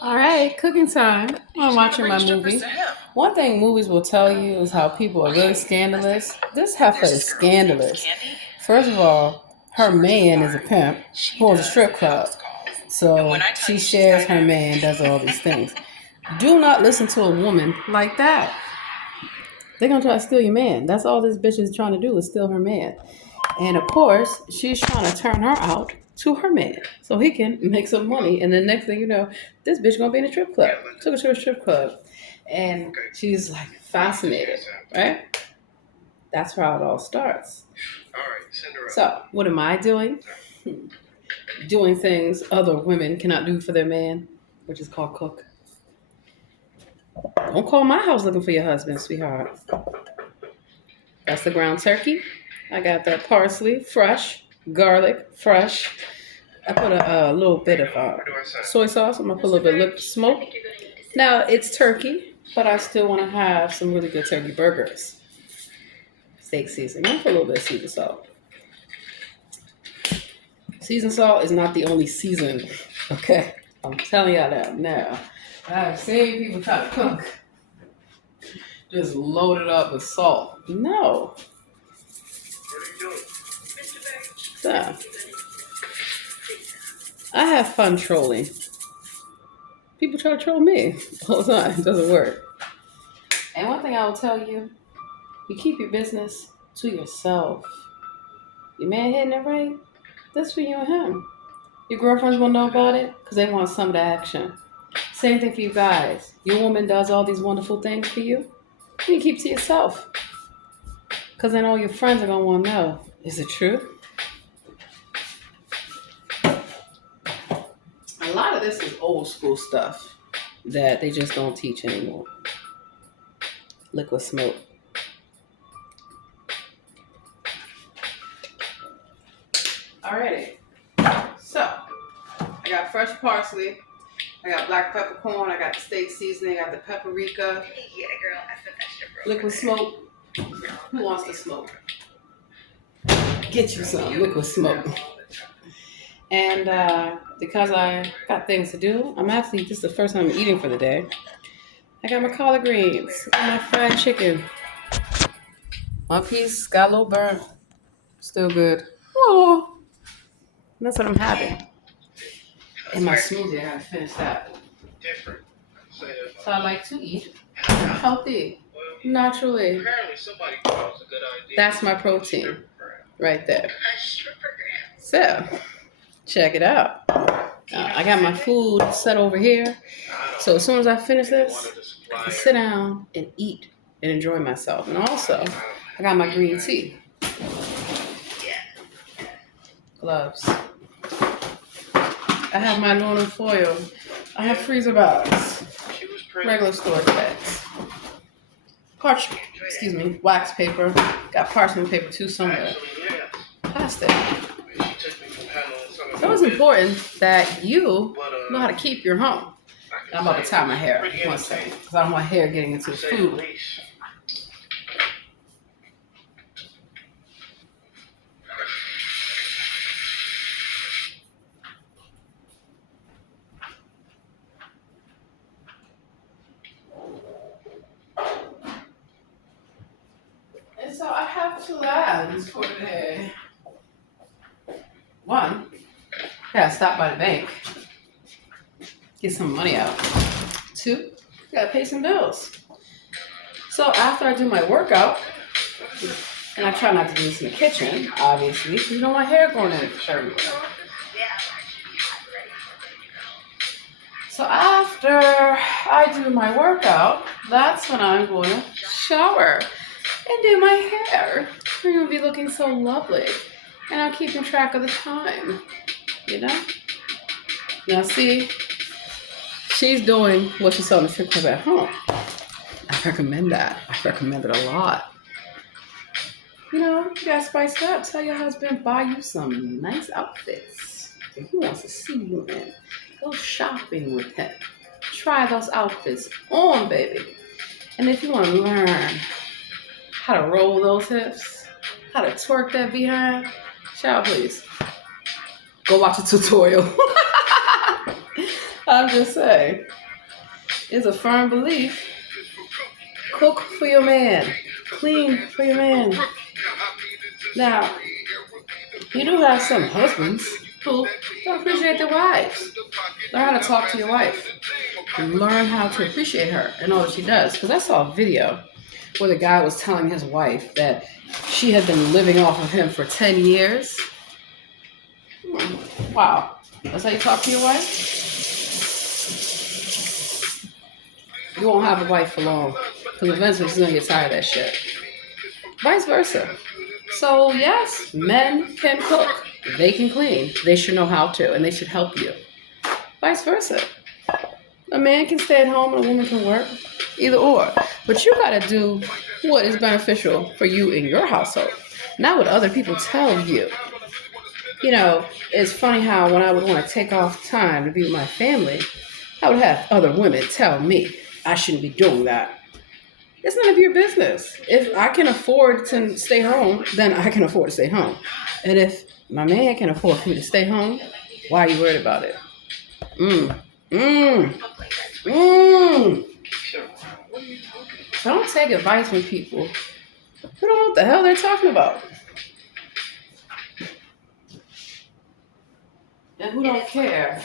All right, cooking time. I'm watching my movie. One thing movies will tell you is how people are really scandalous. This heifer is scandalous. First of all, her man is a pimp who owns a strip club. So she shares her man, does all these things. Do not listen to a woman like that. They're gonna try to steal your man. That's all this bitch is trying to do is steal her man. And of course, she's trying to turn her out to her man so he can make some money. And the next thing you know, this bitch gonna be in a strip club. Took her to a strip club. And she's like fascinated, right? That's how it all starts. So, what am I doing? Doing things other women cannot do for their man, which is called cook. Don't call my house looking for your husband, sweetheart. That's the ground turkey. I got that parsley, fresh, garlic, fresh. I put a little bit of soy sauce. I'm gonna put a little bit of lip smoke. Now it's turkey, but I still want to have some really good turkey burgers. Steak seasoning. I'm gonna put a little bit of seasoned salt. Seasoned salt is not the only season. Okay, I'm telling y'all that now. I've seen people try to cook, just load it up with salt. No. So, I have fun trolling. People try to troll me all the time. It doesn't work. And one thing I will tell you, you keep your business to yourself. Your man hitting it right, that's for you and him. Your girlfriends will know about it because they want some of the action. Same thing for you guys. Your woman does all these wonderful things for you. You keep to yourself. Because then all your friends are going to want to know, is it true? A lot of this is old school stuff that they just don't teach anymore. Liquid smoke. Alrighty. So, I got fresh parsley. I got black peppercorn. I got the steak seasoning. I got the paprika. Liquid smoke. Who wants to smoke? Get you some liquid smoke. And because I got things to do, this is the first time I'm eating for the day. I got my collard greens, got my fried chicken. One piece got a little burnt. Still good. Oh, that's what I'm having. And my smoothie, I gotta finish that. So I like to eat healthy, naturally. That's my protein right there. So, check it out. I got my food set over here. So as soon as I finish this, I can sit down and eat and enjoy myself. And also, I got my green tea. Gloves. I have my aluminum foil. I have freezer bags. Regular storage bags. Wax paper. Got parchment paper too somewhere. Plastic. So it's important that you know how to keep your home. I'm about to tie my hair. 1 second. Because I don't want hair getting into the food. And so I have 2 items for today. 1, gotta stop by the bank. Get some money out. 2, gotta pay some bills. So after I do my workout, and I try not to do this in the kitchen, obviously, because you don't want hair going in everywhere. So after I do my workout, that's when I'm going to shower and do my hair. You're going to be looking so lovely. And I'm keeping track of the time, you know? Now see, she's doing what she saw in the strip club at home. I recommend that. I recommend it a lot. You know, you gotta spice it up. Tell your husband, buy you some nice outfits that he wants to see you in. Go shopping with him. Try those outfits on, baby. And if you want to learn how to roll those hips, how to twerk that behind, child, please go watch a tutorial. I'm just saying, it's a firm belief. Cook for your man, clean for your man. Now, you do have some husbands who don't appreciate their wives. Learn how to talk to your wife. Learn how to appreciate her and all that she does. Because I saw a video where the guy was telling his wife that she had been living off of him for 10 years. Wow. That's how you talk to your wife? You won't have a wife for long. Because eventually she's going to get tired of that shit. Vice versa. So, yes, men can cook. They can clean. They should know how to. And they should help you. Vice versa. A man can stay at home and a woman can work. Either or. But you got to do what is beneficial for you in your household. Not what other people tell you. You know, it's funny how when I would want to take off time to be with my family, I would have other women tell me I shouldn't be doing that. It's none of your business. If I can afford to stay home, then I can afford to stay home. And if my man can afford for me to stay home, why are you worried about it? So don't take advice from people who don't know what the hell they're talking about. And who don't care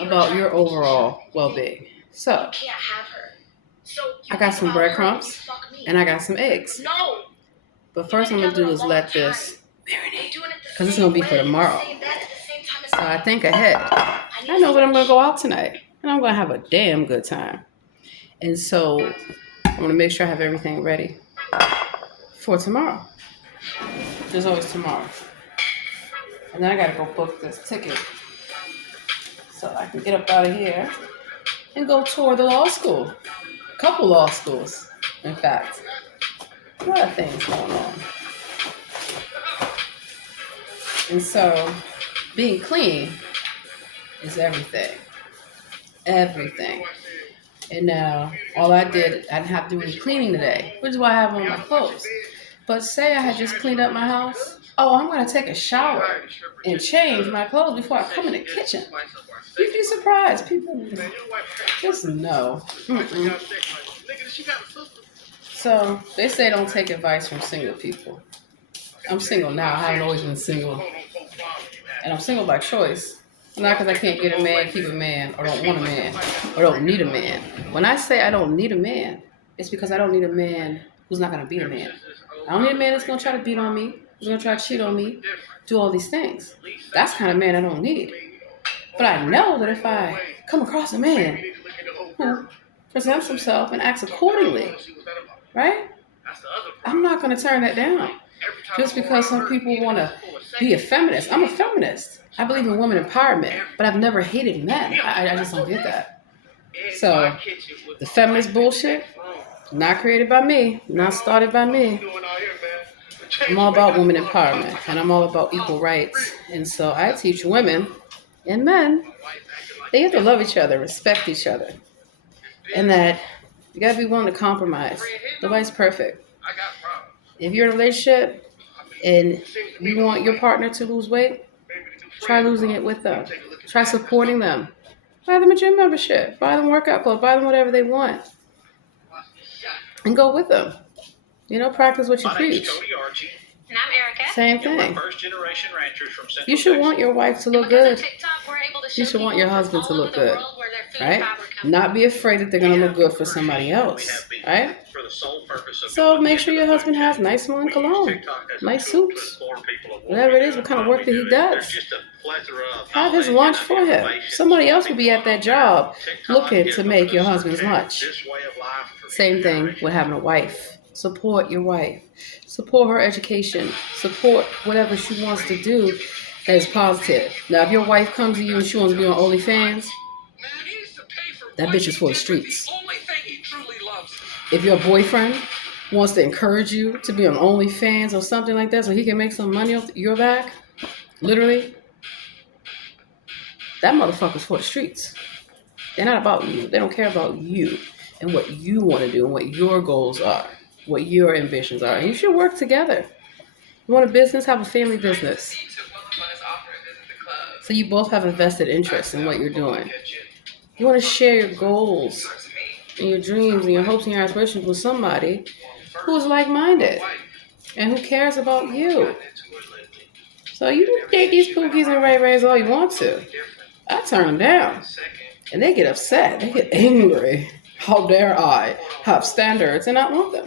about your overall well-being. So, I got some breadcrumbs and I got some eggs. But first I'm going to do is let this marinate because it's going to be for tomorrow. So I think ahead. I know that I'm going to go out tonight and I'm going to have a damn good time. And so I'm going to make sure I have everything ready for tomorrow. There's always tomorrow. And then I got to go book this ticket so I can get up out of here and go tour the law school. A couple law schools, in fact. A lot of things going on. And so, being clean is everything. Everything. And now, all I didn't have to do any cleaning today, which is why I have on my clothes. But say I had just cleaned up my house. Oh, I'm going to take a shower and change my clothes before I come in the kitchen. You'd be surprised. People just know. So they say don't take advice from single people. I'm single now. I haven't always been single. And I'm single by choice. Not because I can't get a man, keep a man, or don't want a man, or don't need a man. When I say I don't need a man, it's because I don't need a man who's not going to be a man. I don't need a man that's going to try to beat on me, who's going to try to cheat on me, do all these things. That's the kind of man I don't need. But I know that if I come across a man who presents himself and acts accordingly, right? I'm not going to turn that down. Just because some people want to be a feminist. I'm a feminist. I believe in women empowerment, but I've never hated men. I just don't get that. So, the feminist bullshit, not created by me, not started by me. I'm all about women empowerment, and I'm all about equal rights. And so I teach women and men, they have to love each other, respect each other, and that you got to be willing to compromise. Nobody's perfect. If you're in a relationship and you want your partner to lose weight, try losing it with them. Try supporting them. Buy them a gym membership. Buy them workout clothes. Buy them whatever they want. And go with them. You know, practice what you preach. And I'm Erica. Same thing. You should want your wife to look good. You should want your husband to look good. Right? Not be afraid that they're going to look good for somebody else. Right? So make sure your husband has nice smelling cologne, nice suits, whatever it is, what kind of work that he does. Have his lunch for him. Somebody else will be at that job looking to make your husband's lunch. Same thing with having a wife. Support your wife. Support her education. Support whatever she wants to do that is positive. Now, if your wife comes to you and she wants to be on OnlyFans, that bitch is for the streets. If your boyfriend wants to encourage you to be on OnlyFans or something like that so he can make some money off your back, literally, that motherfucker's for the streets. They're not about you. They don't care about you and what you want to do and what your goals are, what your ambitions are. And you should work together. You want a business, have a family business. So you both have a vested interest in what you're doing. You want to share your goals and your dreams and your hopes and your aspirations with somebody who is like-minded and who cares about you. So you can date these Pookies and Ray Rays all you want to. I turn them down. And they get upset. They get angry. How dare I have standards and not want them?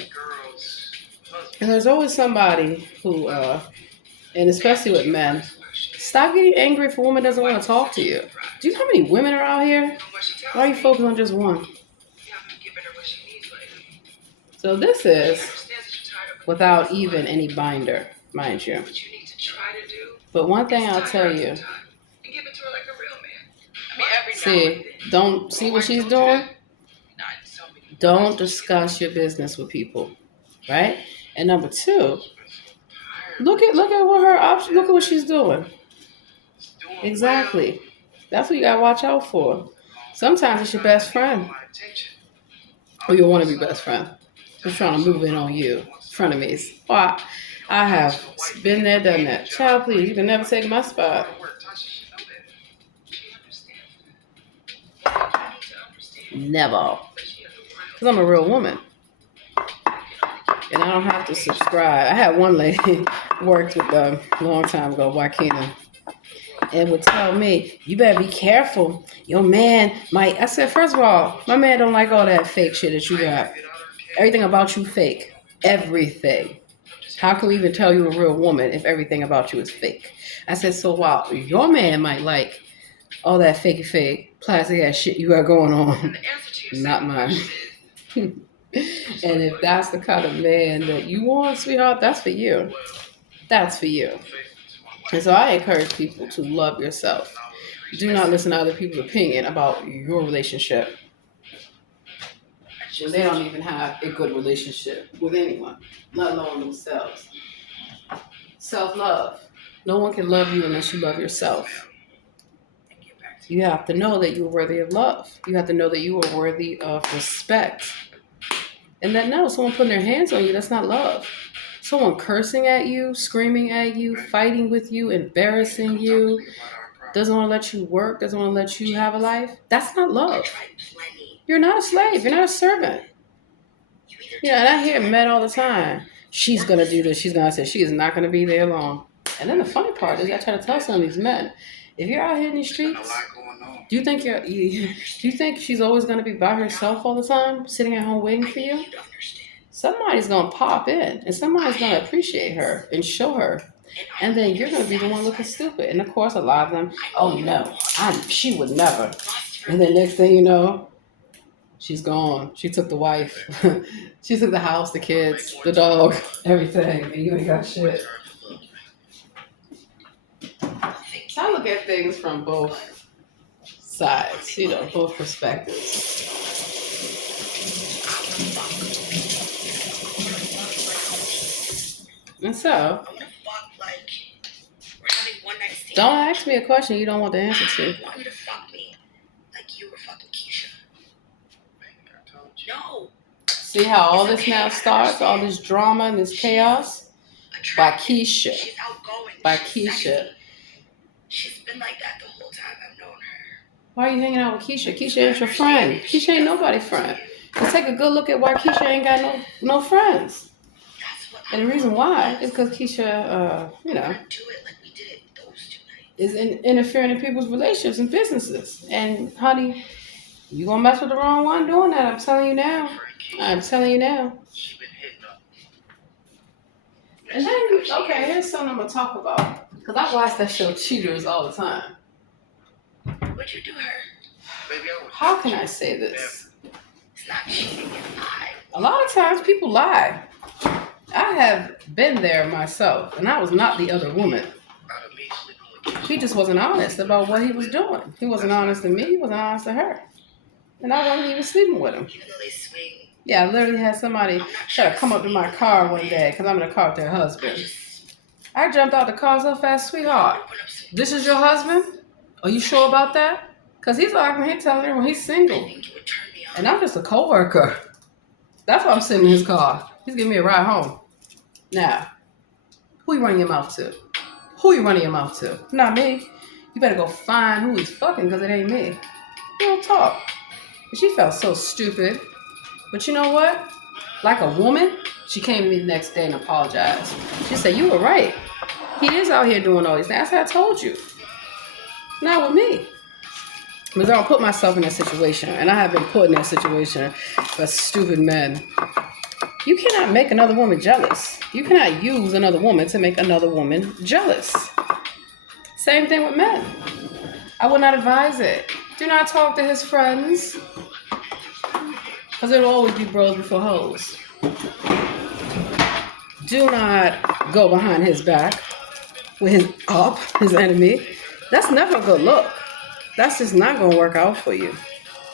And there's always somebody who, and especially with men, stop getting angry if a woman doesn't want to talk to you. Do you know how many women are out here? Why are you focused on just one? So this is without even any binder, mind you. But one thing I'll tell you, don't see what she's doing? Don't discuss your business with people, right? And number two, look at what her option. Look at what she's doing. Exactly. That's what you gotta watch out for. Sometimes it's your best friend, or you want to be best friend. Just trying to move in on you, frenemies. Well, I have been there, done that. Child, please, you can never take my spot. Never. Because I'm a real woman. And I don't have to subscribe. I had one lady worked with a long time ago, Joaquina, and would tell me, you better be careful. Your man might. I said, first of all, my man don't like all that fake shit that you got. Everything about you fake. Everything. How can we even tell you a real woman if everything about you is fake? I said, so while your man might like all that fake plastic ass shit you got going on, not mine. And if that's the kind of man that you want, sweetheart, that's for you. That's for you. And so I encourage people to love yourself. Do not listen to other people's opinion about your relationship when they don't even have a good relationship with anyone, let alone themselves. Self-love. No one can love you unless you love yourself. You have to know that you are worthy of love. You have to know that you are worthy of respect. And that no, someone putting their hands on you, that's not love. Someone cursing at you, screaming at you, fighting with you, embarrassing you, doesn't want to let you work, doesn't want to let you have a life, that's not love. You're not a slave. You're not a servant. You know, and I hear men all the time, she's going to do this, she's going to say, she is not going to be there long. And then the funny part is I try to tell some of these men, if you're out here in these streets, do you think she's always going to be by herself all the time, sitting at home waiting for you? Somebody's going to pop in, and somebody's going to appreciate her and show her. And then you're going to be the one looking stupid. And of course, a lot of them, oh no, she would never. And then next thing you know, she's gone. She took the wife. She took the house, the kids, the dog, everything. And you ain't got shit. So I look at things from both sides, both perspectives. And so, don't ask me a question you don't want the answer to. See how all this now starts, all this drama and this chaos? By Keisha. By Keisha. She's been like that the whole time I've known her. Why are you hanging out with Keisha? Keisha ain't your friend. Keisha ain't nobody's friend. Let's take a good look at why Keisha ain't got no friends. And the reason why is because Keisha, is interfering in people's relationships and businesses. And honey, you gonna mess with the wrong one doing that. I'm telling you now. I'm telling you now. And then, okay, here's something I'm gonna talk about. Because I watch that show Cheaters all the time. What'd you do to her? How can I say this? It's not cheating, you lie. A lot of times people lie. I have been there myself, and I was not the other woman. He just wasn't honest about what he was doing. He wasn't honest to me, he wasn't honest to her. And I wasn't even sleeping with him. Even though they swing. Yeah, I literally had somebody try to come up to my car one day, because I'm in a car with their husband. I jumped out the car so fast, sweetheart. This is your husband? Are you sure about that? Because he's like, he's telling everyone he's single. And I'm just a co-worker. That's why I'm sitting in his car. He's giving me a ride home. Now, who you running your mouth to? Who you running your mouth to? Not me. You better go find who he's fucking, because it ain't me. Real talk. She felt so stupid. But you know what? Like a woman, she came to me the next day and apologized. She said, you were right. He is out here doing all these things. That's how I told you. Not with me. Because I don't put myself in that situation. And I have been put in that situation by stupid men. You cannot make another woman jealous. You cannot use another woman to make another woman jealous. Same thing with men. I would not advise it. Do not talk to his friends. Because it'll always be bros before hoes. Do not go behind his back with his enemy. That's never a good look. That's just not going to work out for you.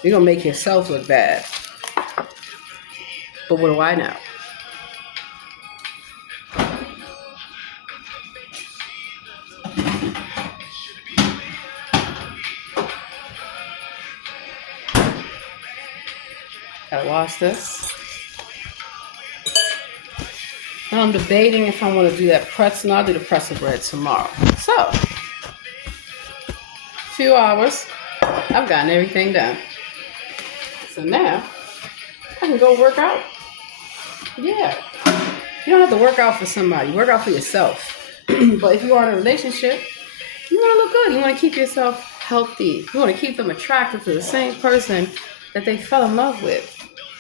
You're going to make yourself look bad. But what do I know? Gotta wash this. Now I'm debating if I want to do that pretzel. No, I'll do the pretzel bread tomorrow. So, few hours, I've gotten everything done. So now, I can go work out. Yeah. You don't have to work out for somebody. Work out for yourself. But if you are in a relationship, you want to look good. You want to keep yourself healthy. You want to keep them attracted to the same person that they fell in love with.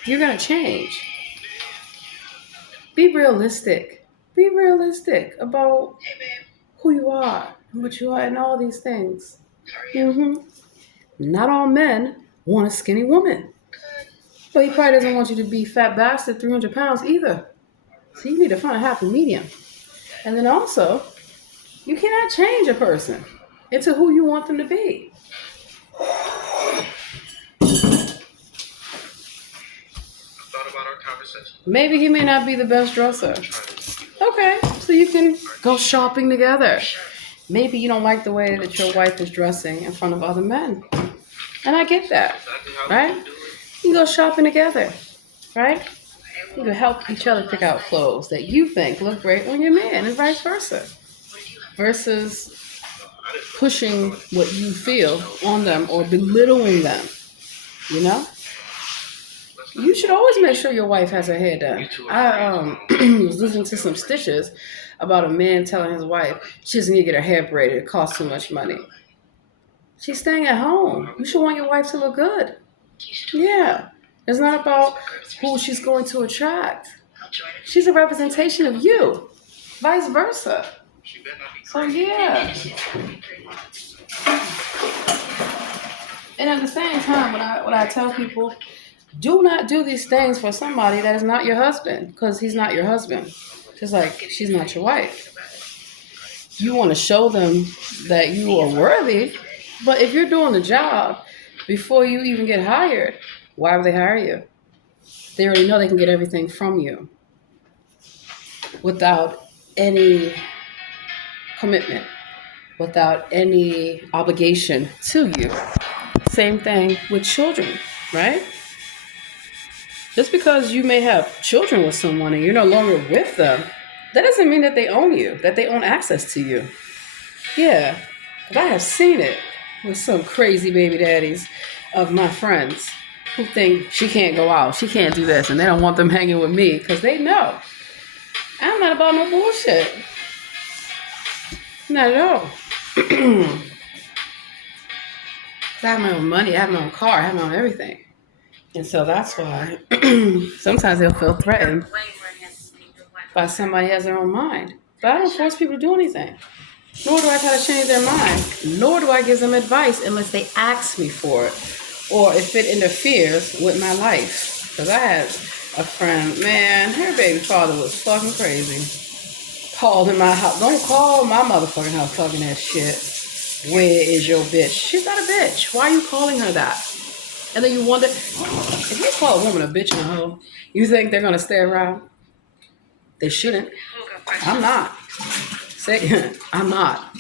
You're going to change. Be realistic. Be realistic about who you are and what you are and all these things. Not all men want a skinny woman. But he probably doesn't want you to be fat bastard, 300 pounds either. So you need to find a happy medium. And then also, you cannot change a person into who you want them to be. Maybe he may not be the best dresser. Okay, so you can go shopping together. Maybe you don't like the way that your wife is dressing in front of other men. And I get that, right? You can go shopping together, right? You can help each other pick out clothes that you think look great on your man and vice versa. Versus pushing what you feel on them or belittling them, you know? You should always make sure your wife has her hair done. I was listening to some stitches about a man telling his wife she doesn't need to get her hair braided. It costs too much money. She's staying at home. You should want your wife to look good. Yeah. It's not about who she's going to attract. She's a representation of you. Vice versa. So, yeah. And at the same time, when I tell people, do not do these things for somebody that is not your husband, because he's not your husband. Just like she's not your wife. You want to show them that you are worthy, but if you're doing the job before you even get hired, why would they hire you? They already know they can get everything from you without any commitment, without any obligation to you. Same thing with children, right? Just because you may have children with someone and you're no longer with them, that doesn't mean that they own you, that they own access to you. Yeah, but I have seen it with some crazy baby daddies of my friends who think she can't go out, she can't do this, and they don't want them hanging with me because they know I'm not about no bullshit. Not at all. I have my own money, I have my own car, I have my own everything. And so that's why sometimes they'll feel threatened by somebody who has their own mind. But I don't force people to do anything. Nor do I try to change their mind. Nor do I give them advice unless they ask me for it. Or if it interferes with my life. Because I had a friend, man, her baby father was fucking crazy. Called in my house. Don't call my motherfucking house talking that shit. Where is your bitch? She's not a bitch. Why are you calling her that? And then you wonder, if you call a woman a bitch and a hoe, you think they're going to stay around? They shouldn't. I'm not. I'm not.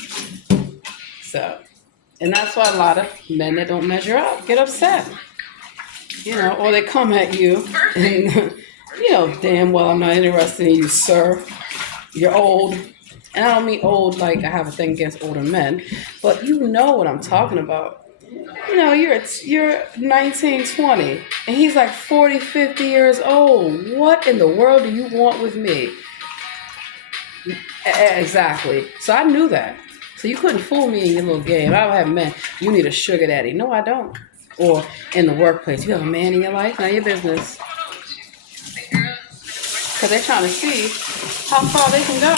So, and that's why a lot of men that don't measure up get upset. You know, or they come at you and, you know, damn well I'm not interested in you, sir. You're old. And I don't mean old like I have a thing against older men, but you know what I'm talking about. You know, you're 19, 20, and he's like 40, 50 years old. What in the world do you want with me? Exactly. So I knew that. So you couldn't fool me in your little game. I would have men, you need a sugar daddy. No, I don't. Or in the workplace, you have a man in your life, none of your business. Because they're trying to see how far they can go.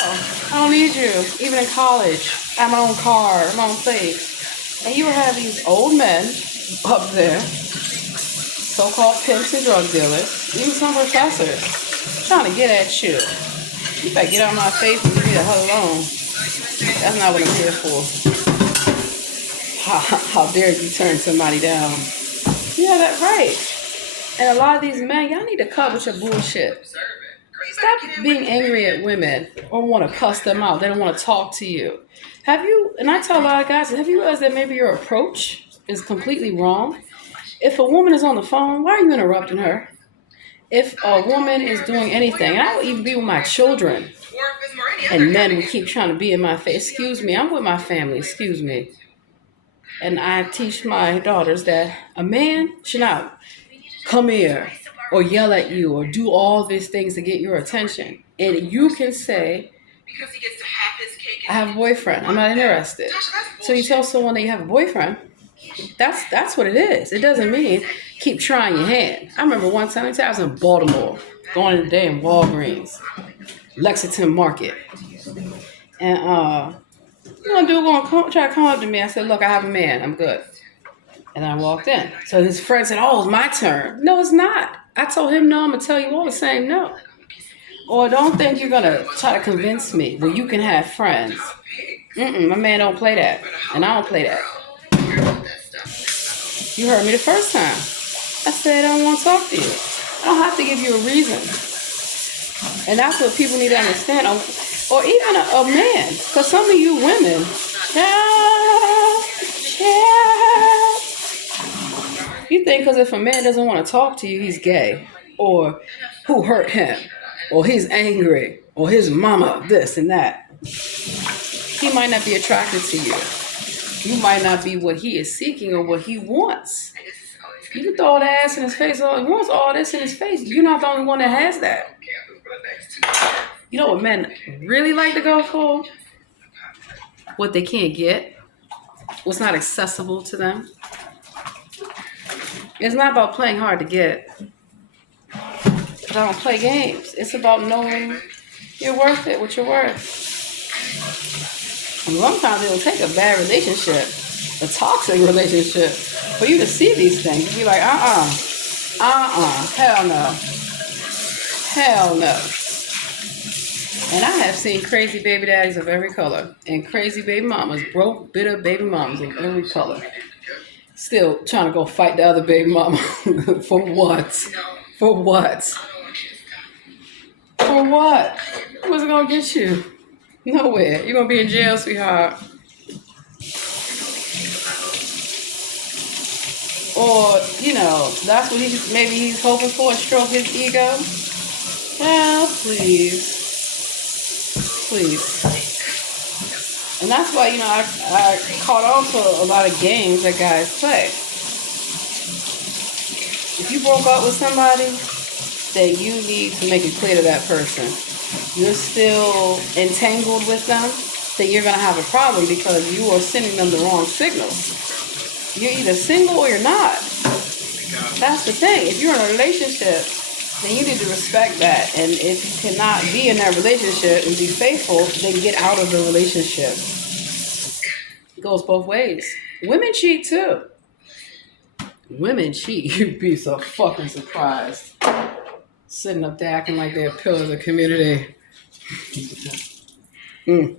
I don't need you. Even in college, I have my own car, my own place. And you will have these old men up there, so-called pimps and drug dealers, even some professors, trying to get at you. You better get out of my face and leave me the hell alone. That's not what I'm here for. How dare you turn somebody down? Yeah, that's right. And a lot of these men, y'all need to cut with your bullshit. Stop being angry at women or want to cuss them out. They don't want to talk to you. Have you, and I tell a lot of guys, have you realized that maybe your approach is completely wrong? If a woman is on the phone, why are you interrupting her? If a woman is doing anything, and I would even be with my children, and men would keep trying to be in my face. Excuse me, I'm with my family, excuse me. And I teach my daughters that a man should not come here or yell at you or do all these things to get your attention. And you can say, I have a boyfriend, I'm not interested. So you tell someone that you have a boyfriend, that's what it is. It doesn't mean keep trying your hand. I remember one time I was in Baltimore, going in the day in Walgreens, Lexington Market. And one dude try to come up to me. I said, look, I have a man, I'm good. And then I walked in. So his friend said, oh, it's my turn. No, it's not. I told him no, I'm going to tell you all the same no. Or don't think you're going to try to convince me. Well, you can have friends. My man don't play that. And I don't play that. You heard me the first time. I said I don't want to talk to you. I don't have to give you a reason. And that's what people need to understand. Or even a man. Because some of you women, you think because if a man doesn't want to talk to you, he's gay. Or who hurt him. Or he's angry. Or his mama, this and that. He might not be attracted to you. You might not be what he is seeking or what he wants. You can throw all the ass in his face. He wants all this in his face. You're not the only one that has that. You know what men really like to go for? What they can't get. What's not accessible to them. It's not about playing hard to get. Because I don't play games. It's about knowing you're worth it, what you're worth. And sometimes it'll take a bad relationship, a toxic relationship, for you to see these things. Be like, hell no. Hell no. And I have seen crazy baby daddies of every color and crazy baby mamas, broke, bitter baby mamas of every color. Still trying to go fight the other baby mama. For what? For what? For what? What's it gonna get you? Nowhere. You're gonna be in jail, sweetheart. Or, that's what maybe he's hoping for, stroke his ego. Well, please. Please. And that's why, I caught on to a lot of games that guys play. If you broke up with somebody, then you need to make it clear to that person. You're still entangled with them, then you're going to have a problem because you are sending them the wrong signals. You're either single or you're not. That's the thing. If you're in a relationship, then you need to respect that. And if you cannot be in that relationship and be faithful, then get out of the relationship. It goes both ways. Women cheat too. Women cheat. You'd be so fucking surprised. Sitting up there acting like they're pillars of the community. Take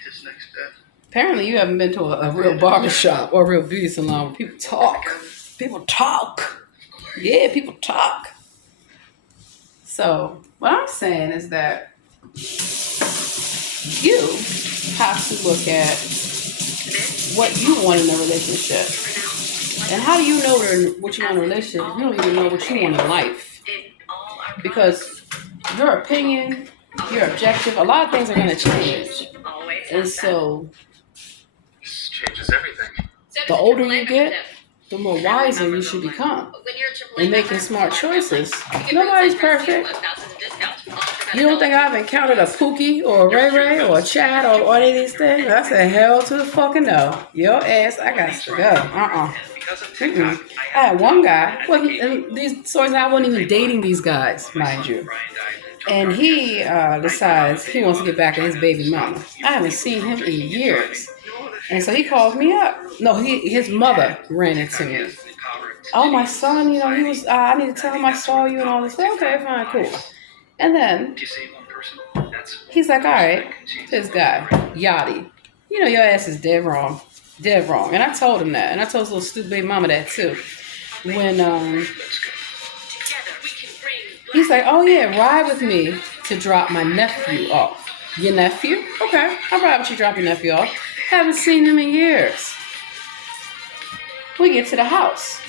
this next step. Apparently you haven't been to a real barbershop or a real beauty salon where people talk. People talk. Yeah, people talk. So what I'm saying is that you have to look at what you want in a relationship. And how do you know what you want in a relationship if you don't even know what you want in life? Because your opinion, your objective, a lot of things are going to change. And so This changes everything. The older you get, the more wiser you should become in making smart choices. Nobody's perfect. You don't think I've encountered a Pookie or a Ray Ray or a Chad or any of these things? I said, hell to the fucking no. Your ass, I got to go. I had one guy, and these stories, I wasn't even dating these guys, mind you. And he decides he wants to get back at his baby mama. I haven't seen him in years. And so he calls me up. No, his mother ran into me. Oh, my son, he was, I need to tell him I saw you and all this. Okay, fine, cool. And then he's like, all right, this guy, Yachty, your ass is dead wrong. Dead wrong. And I told him that. And I told his little stupid baby mama that too. When he's like, oh yeah, ride with me to drop my nephew off. Your nephew? Okay, I'll ride with you, drop your nephew off. Haven't seen him in years. We get to the house.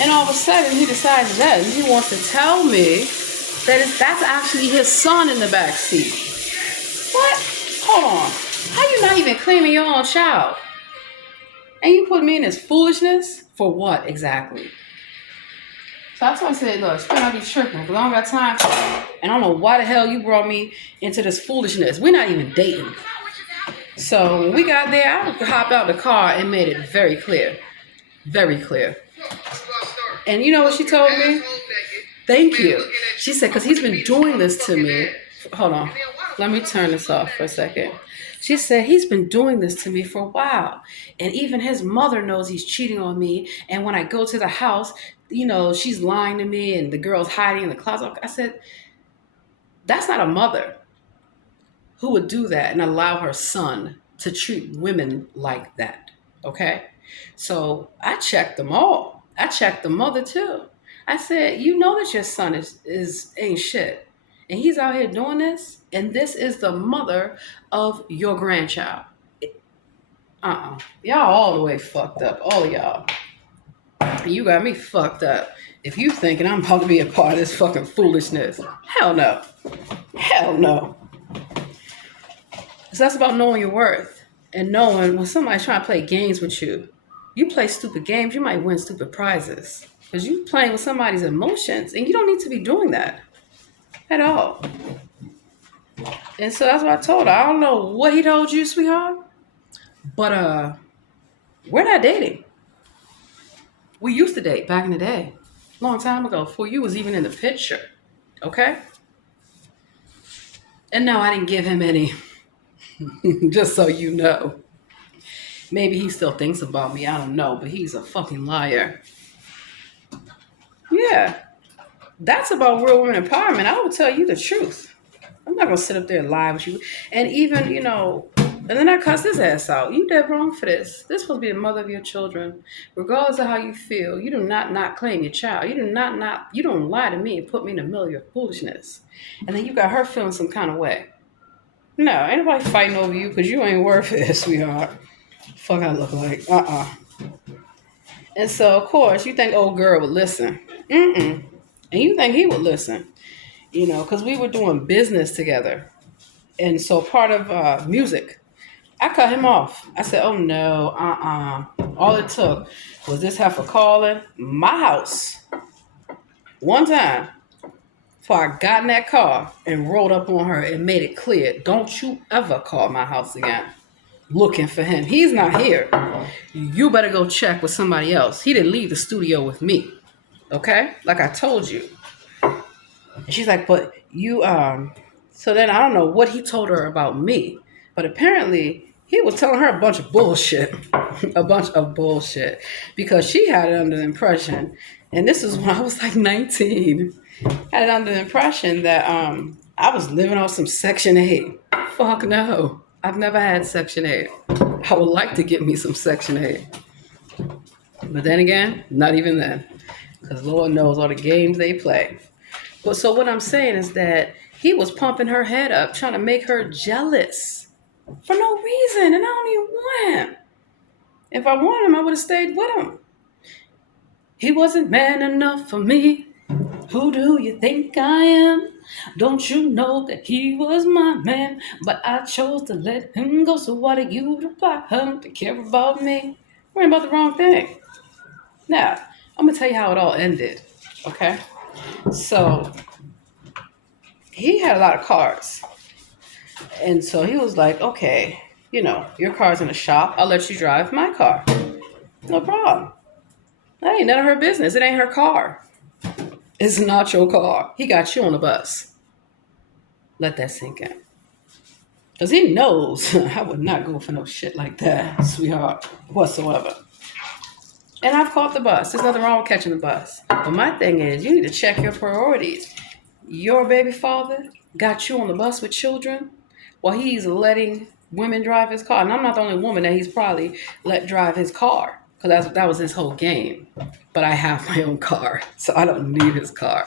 And all of a sudden, he decides then he wants to tell me that that's actually his son in the back seat. What? Hold on. How you not even claiming your own child? And you put me in this foolishness? For what exactly? So that's why I said, look, spend out these tripping, because I don't got time for it. And I don't know why the hell you brought me into this foolishness. We're not even dating. So when we got there, I hopped out the car and made it very clear. Very clear. And you know what she told me? Thank you. She said, because he's been doing this to me. Hold on. Let me turn this off for a second. She said, he's been doing this to me for a while. And even his mother knows he's cheating on me. And when I go to the house, she's lying to me and the girl's hiding in the closet. I said, that's not a mother who would do that and allow her son to treat women like that. Okay? So I checked them all. I checked the mother too. I said, you know that your son is ain't shit. And he's out here doing this. And this is the mother of your grandchild. Y'all all the way fucked up. All of y'all. You got me fucked up. If you thinking I'm about to be a part of this fucking foolishness. Hell no. Hell no. So that's about knowing your worth. And knowing when somebody's trying to play games with you. You play stupid games, you might win stupid prizes. Because you're playing with somebody's emotions. And you don't need to be doing that. At all. And so that's what I told her. I don't know what he told you, sweetheart. But we're not dating. We used to date back in the day. Long time ago. Before you was even in the picture. Okay? And no, I didn't give him any. Just so you know. Maybe he still thinks about me. I don't know. But he's a fucking liar. Yeah. That's about real women empowerment. I will tell you the truth. I'm not going to sit up there and lie with you. And even, and then I cuss his ass out. You dead wrong for this. This supposed to be the mother of your children. Regardless of how you feel, you do not claim your child. You don't lie to me and put me in the middle of your foolishness. And then you got her feeling some kind of way. No, ain't nobody fighting over you because you ain't worth it, sweetheart. Fuck I look like. And so, of course, you think old girl would listen. And you think he would listen. Because we were doing business together. And so part of music, I cut him off. I said, oh no, All it took was this heifer calling my house one time before I got in that car and rolled up on her and made it clear, don't you ever call my house again looking for him. He's not here. You better go check with somebody else. He didn't leave the studio with me. Okay? Like I told you. And she's like, but you, so then I don't know what he told her about me, but apparently he was telling her a bunch of bullshit, because she had it under the impression, and this is when I was like 19, had it under the impression that I was living on some Section 8. Fuck no. I've never had Section 8. I would like to get me some Section 8. But then again, not even then, because Lord knows all the games they play. But so what I'm saying is that he was pumping her head up, trying to make her jealous for no reason. And I don't even want him. If I wanted him, I would have stayed with him. He wasn't man enough for me. Who do you think I am? Don't you know that he was my man? But I chose to let him go. So what are you to apply him to care about me? Worrying about the wrong thing. Now, I'm gonna tell you how it all ended. Okay? So he had a lot of cars. And so he was like, okay, your car's in the shop. I'll let you drive my car. No problem. That ain't none of her business. It ain't her car. It's not your car. He got you on the bus. Let that sink in. Because he knows I would not go for no shit like that, sweetheart, whatsoever. And I've caught the bus. There's nothing wrong with catching the bus. But my thing is, you need to check your priorities. Your baby father got you on the bus with children while he's letting women drive his car. And I'm not the only woman that he's probably let drive his car. Because that was his whole game. But I have my own car, so I don't need his car,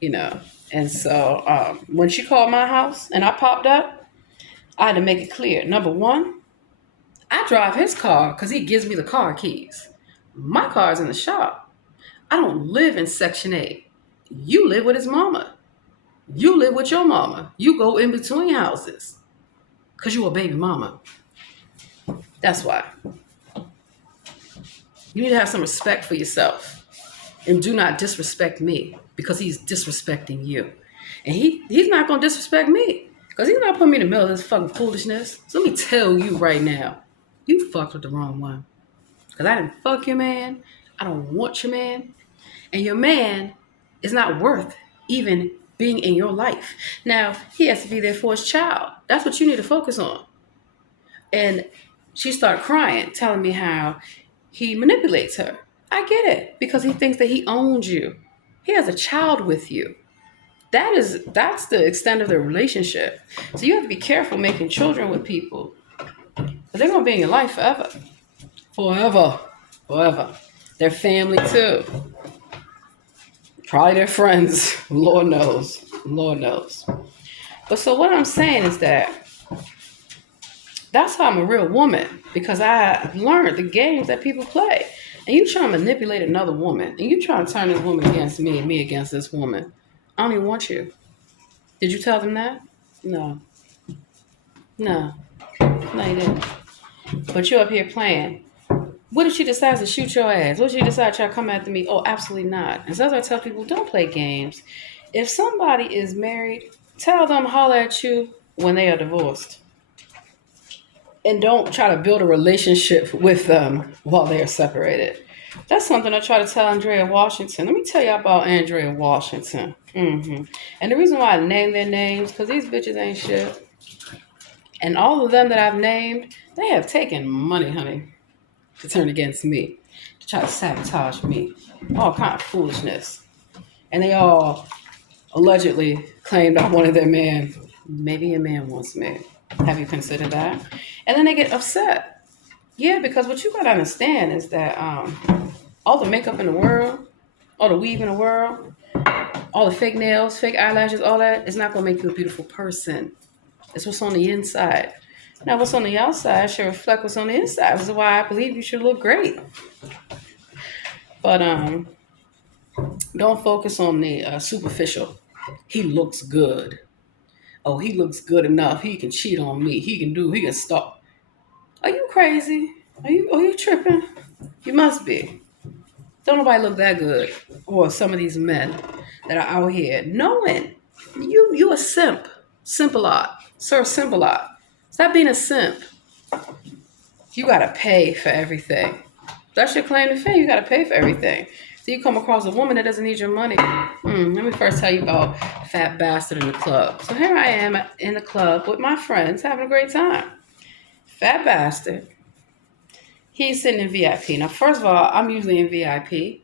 And so when she called my house and I popped up, I had to make it clear. Number one, I drive his car because he gives me the car keys. My car's in the shop. I don't live in Section 8. You live with his mama. You live with your mama. You go in between houses because you a baby mama. That's why. You need to have some respect for yourself. And do not disrespect me because he's disrespecting you. And he's not going to disrespect me because he's not putting me in the middle of this fucking foolishness. So let me tell you right now, you fucked with the wrong one. Because I didn't fuck your man. I don't want your man. And your man is not worth even being in your life. Now, he has to be there for his child. That's what you need to focus on. And she started crying, telling me how he manipulates her. I get it, because he thinks that he owns you. He has a child with you. That's the extent of the relationship. So you have to be careful making children with people. But they're going to be in your life forever. Forever. Forever. They're family too. Probably their friends. Lord knows. Lord knows. But so what I'm saying is that's how I'm a real woman, because I've learned the games that people play. And you trying to manipulate another woman, and you trying to turn this woman against me and me against this woman. I don't even want you. Did you tell them that? No. No, you didn't. But you're up here playing. What if she decides to shoot your ass? What if she decides to try to come after me? Oh, absolutely not. And so as I tell people, don't play games. If somebody is married, tell them holler at you when they are divorced. And don't try to build a relationship with them while they are separated. That's something I try to tell Andrea Washington. Let me tell you about Andrea Washington. And the reason why I named their names, because these bitches ain't shit. And all of them that I've named, they have taken money, honey, to turn against me, to try to sabotage me. All kind of foolishness. And they all allegedly claimed I wanted their man. Maybe a man wants me. Have you considered that? And then they get upset. Yeah, because what you got to understand is that all the makeup in the world, all the weave in the world, all the fake nails, fake eyelashes, all that is not going to make you a beautiful person. It's what's on the inside. Now, what's on the outside should reflect what's on the inside. This is why I believe you should look great. But don't focus on the superficial. He looks good. Oh, he looks good enough. He can cheat on me. He can stop. Are you crazy? Are you tripping? You must be. Don't nobody look that good. Or some of these men that are out here knowing you a simp. Simp-a-lot. Sir, simp-a-lot. Stop being a simp. You got to pay for everything. That's your claim to fame. You got to pay for everything. So you come across a woman that doesn't need your money. Let me first tell you about Fat Bastard in the club. So here I am in the club with my friends having a great time. Fat Bastard. He's sitting in VIP. Now, first of all, I'm usually in VIP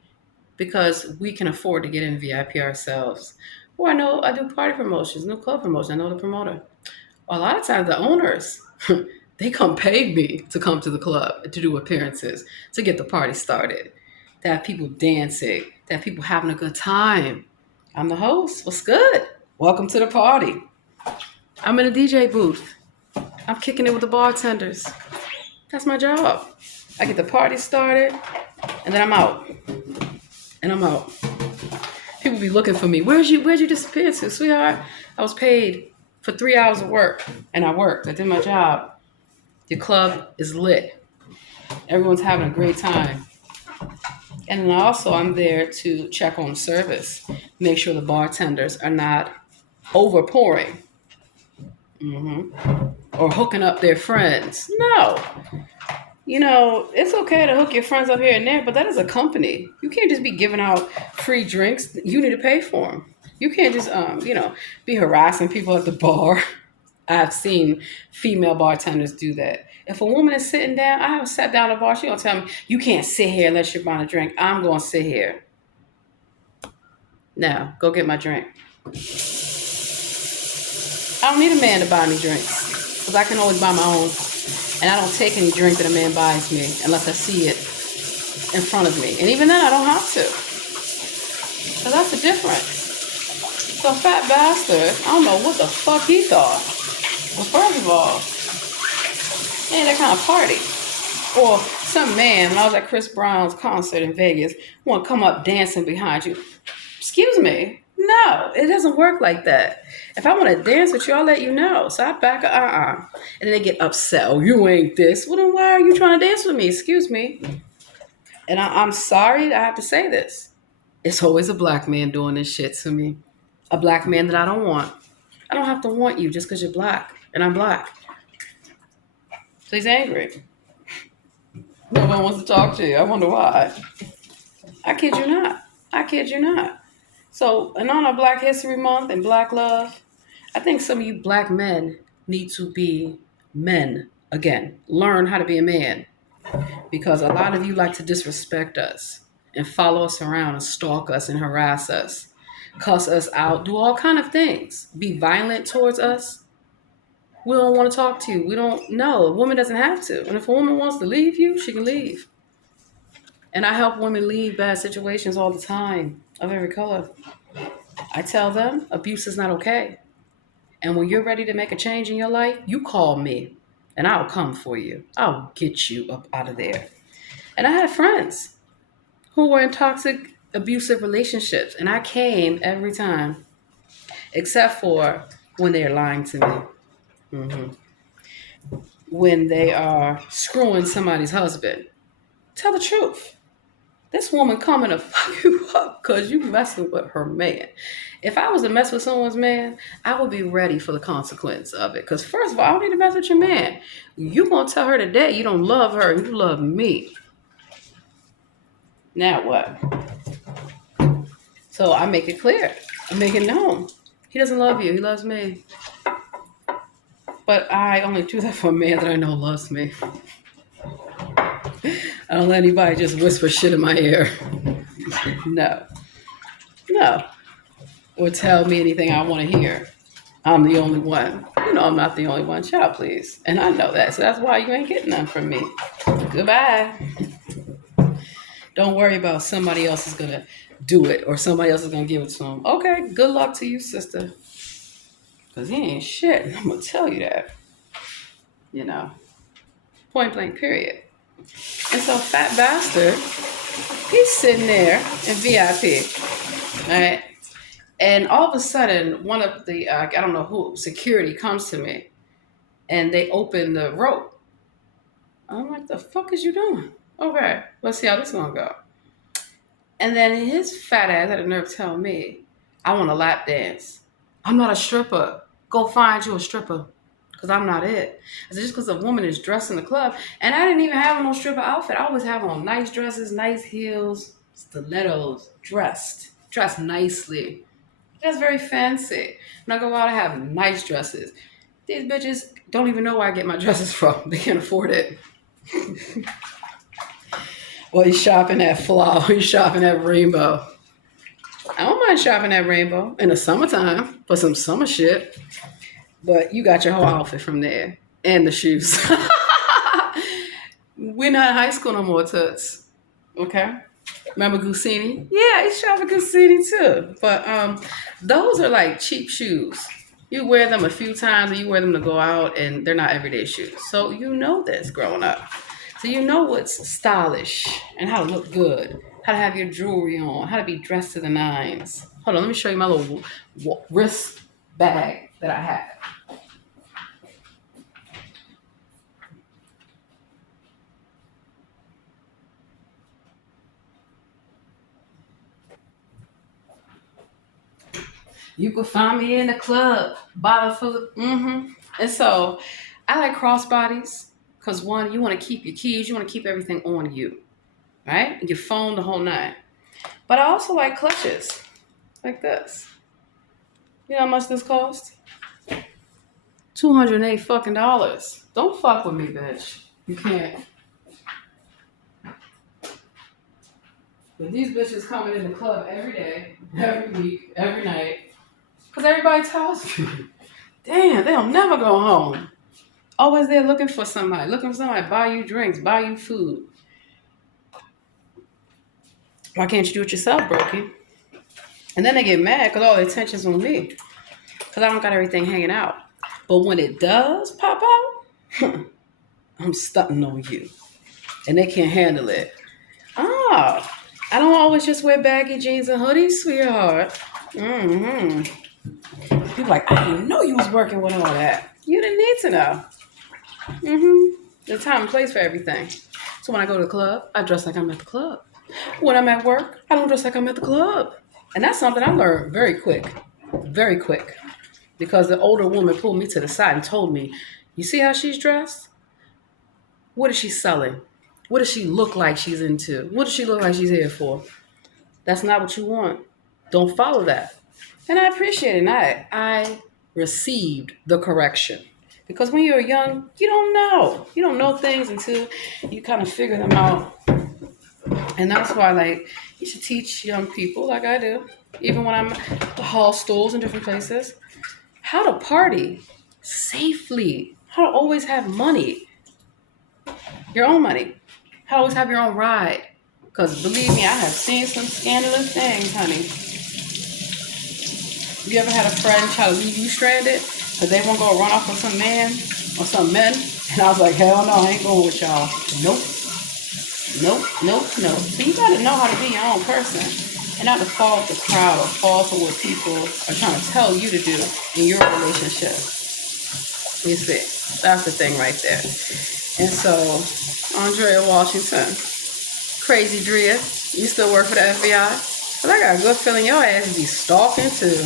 because we can afford to get in VIP ourselves. Or I do party promotions, no club promotions. I know the promoter. A lot of times the owners, they come pay me to come to the club to do appearances, to get the party started, to have people dancing, to have people having a good time. I'm the host. What's good? Welcome to the party. I'm in a DJ booth. I'm kicking it with the bartenders. That's my job. I get the party started, and then I'm out. People People be looking for me. Where'd you disappear to, sweetheart? I was paid for 3 hours of work, and I worked. I did my job. Your club is lit. Everyone's having a great time. And then also, I'm there to check on service, make sure the bartenders are not over pouring, or hooking up their friends. No. You know, it's okay to hook your friends up here and there, but that is a company. You can't just be giving out free drinks. You need to pay for them. You can't just, be harassing people at the bar. I've seen female bartenders do that. If a woman is sitting down, I have sat down at a bar, she gonna tell me, you can't sit here unless you're buying a drink. I'm gonna sit here. Now, go get my drink. I don't need a man to buy me drinks, because I can always buy my own. And I don't take any drink that a man buys me unless I see it in front of me. And even then, I don't have to. So that's the difference. So fat bastard, I don't know what the fuck he thought. Well, first of all, ain't that kind of party. Or some man, when I was at Chris Brown's concert in Vegas, want to come up dancing behind you. Excuse me. No, it doesn't work like that. If I want to dance with you, I'll let you know. So I back up, And then they get upset. Oh, you ain't this. Well, then why are you trying to dance with me? Excuse me. And I'm sorry I have to say this. It's always a black man doing this shit to me. A black man that I don't want. I don't have to want you just because you're black. And I'm black. So he's angry. No one wants to talk to you. I wonder why. I kid you not. I kid you not. So, in honor of Black History Month and Black Love, I think some of you black men need to be men again. Learn how to be a man. Because a lot of you like to disrespect us and follow us around and stalk us and harass us, cuss us out, do all kind of things, be violent towards us. We don't want to talk to you. We don't know. A woman doesn't have to. And if a woman wants to leave you, she can leave. And I help women leave bad situations all the time, of every color. I tell them abuse is not okay. And when you're ready to make a change in your life, you call me and I'll come for you. I'll get you up out of there. And I had friends who were in toxic, abusive relationships. And I came every time, except for when they're lying to me. When they are screwing somebody's husband. Tell the truth. This woman coming to fuck you up because you messing with her man. If I was to mess with someone's man, I would be ready for the consequence of it. Because first of all, I don't need to mess with your man. You going to tell her today you don't love her, you love me. Now what? So I make it clear. I make it known. He doesn't love you. He loves me. But I only do that for a man that I know loves me. I don't let anybody just whisper shit in my ear. No. Or tell me anything I want to hear. I'm the only one. You know I'm not the only one. Child, please. And I know that. So that's why you ain't getting none from me. Goodbye. Don't worry about somebody else is going to do it or somebody else is going to give it to him. Okay, good luck to you, sister. Because he ain't shit. I'm going to tell you that. You know. Point blank, period. And so fat bastard, he's sitting there in VIP, right? And all of a sudden, one of the, I don't know who, security comes to me and they open the rope. I'm like, the fuck is you doing? Okay, let's see how this is gonna go. And then his fat ass had a nerve to tell me, I want a lap dance. I'm not a stripper. Go find you a stripper. Because I'm not it. I said, just because a woman is dressed in the club. And I didn't even have on no stripper outfit. I always have on nice dresses, nice heels, stilettos, dressed nicely. That's very fancy. When I go out, I have nice dresses. These bitches don't even know where I get my dresses from. They can't afford it. Well, he's shopping at Flaw. He's shopping at Rainbow. I don't mind shopping at Rainbow in the summertime for some summer shit. But you got your whole outfit from there. And the shoes. We're not in high school no more, Toots. Okay? Remember Gusini? Yeah, he's shopping Gusini too. But those are like cheap shoes. You wear them a few times and you wear them to go out and they're not everyday shoes. So you know this growing up. So you know what's stylish and how to look good. how to have your jewelry on, how to be dressed to the nines. Hold on, let me show you my little wrist bag that I have. You can find me in the club, bottle full of, And so I like crossbodies because one, you want to keep your keys, you want to keep everything on you, right? Your phone, the whole nine. But I also like clutches like this. You know how much this cost? $208 fucking dollars. Don't fuck with me, bitch. You can't. But these bitches coming in the club every day, every week, every night. Because everybody tells me, damn, they'll never go home. Always there looking for somebody to buy you drinks, buy you food. Why can't you do it yourself, Brokey? And then they get mad because all the attention's on me. Because I don't got everything hanging out. But when it does pop out, I'm stunting on you. And they can't handle it. I don't always just wear baggy jeans and hoodies, sweetheart. People like, I didn't know you was working with all that. You didn't need to know. There's time and place for everything. So when I go to the club, I dress like I'm at the club. When I'm at work, I don't dress like I'm at the club. And that's something I learned very quick. Very quick. Because the older woman pulled me to the side and told me, you see how she's dressed? What is she selling? What does she look like she's into? What does she look like she's here for? That's not what you want. Don't follow that. And I appreciate it. And I received the correction. Because when you're young, you don't know. You don't know things until you kind of figure them out. And that's why, like, you should teach young people, like I do, even when I'm at the hall stools and different places, how to party safely, how to always have money, your own money, how to always have your own ride. Because believe me, I have seen some scandalous things, honey. You ever had a friend try to leave you stranded because they won't go run off with some man or some men? And I was like, hell no, I ain't going with y'all. Nope. So you got to know how to be your own person and not to fall with the crowd or fall for what people are trying to tell you to do in your relationship. You see, that's the thing right there. And so, Andrea Washington, Crazy Drea, you still work for the FBI? Because I got a good feeling your ass be stalking too.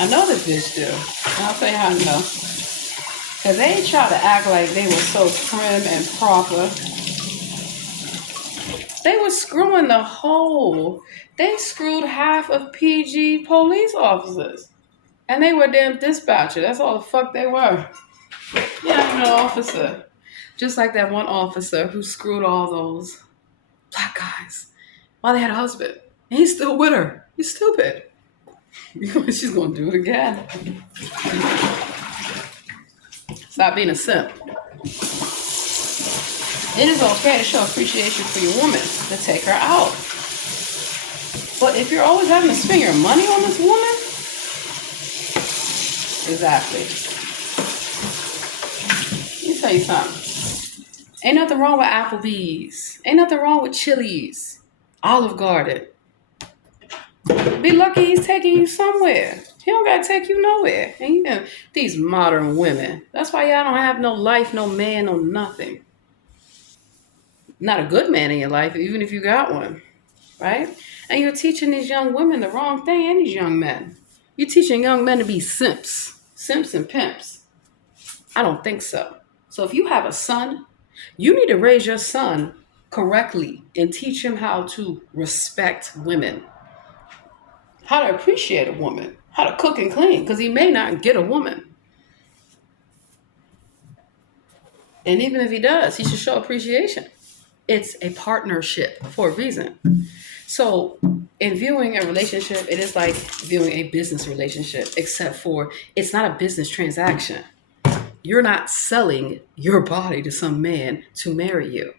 I know this bitch do. I'll tell you how I know. Because they try to act like they were so prim and proper. They were screwing they screwed half of PG police officers. And they were damn dispatcher. That's all the fuck they were. Yeah, I'm an officer. Just like that one officer who screwed all those black guys while they had a husband. And he's still with her. He's stupid. She's going to do it again. Stop being a simp. It is okay to show appreciation for your woman, to take her out. But if you're always having to spend your money on this woman, exactly. Let me tell you something. Ain't nothing wrong with Applebee's. Ain't nothing wrong with Chili's, Olive Garden. Be lucky he's taking you somewhere. He don't gotta take you nowhere. And you know, these modern women. That's why y'all don't have no life, no man, no nothing. Not a good man in your life, even if you got one, right? And you're teaching these young women the wrong thing and these young men. You're teaching young men to be simps and pimps. I don't think so. So if you have a son, you need to raise your son correctly and teach him how to respect women, how to appreciate a woman, how to cook and clean, because he may not get a woman. And even if he does, he should show appreciation. It's a partnership for a reason. So in viewing a relationship, it is like viewing a business relationship, except for it's not a business transaction. You're not selling your body to some man to marry you.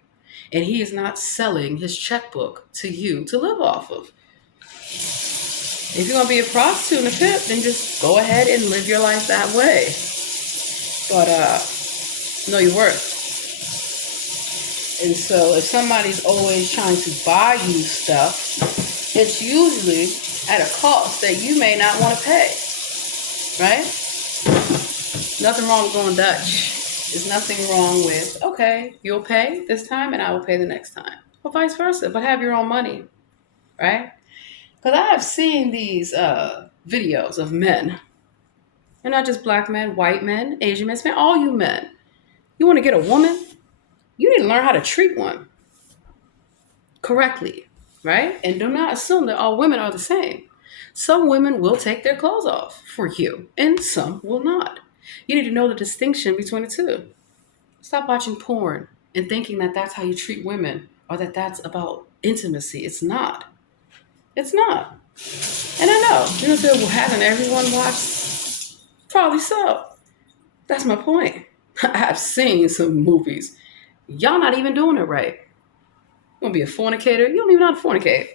And he is not selling his checkbook to you to live off of. If you're going to be a prostitute and a pimp, then just go ahead and live your life that way. But know your worth. And so if somebody's always trying to buy you stuff, it's usually at a cost that you may not want to pay, right? Nothing wrong with going Dutch. There's nothing wrong with, okay, you'll pay this time and I will pay the next time. Or vice versa, but have your own money, right? Because I have seen these videos of men, and not just black men, white men, Asian men, all you men. You want to get a woman? You need to learn how to treat one correctly, right? And do not assume that all women are the same. Some women will take their clothes off for you, and some will not. You need to know the distinction between the two. Stop watching porn and thinking that that's how you treat women or that that's about intimacy. It's not. It's not. And I know, you know, well, hasn't everyone watched? Probably so. That's my point. I have seen some movies. Y'all not even doing it right. You want to be a fornicator? You don't even know how to fornicate.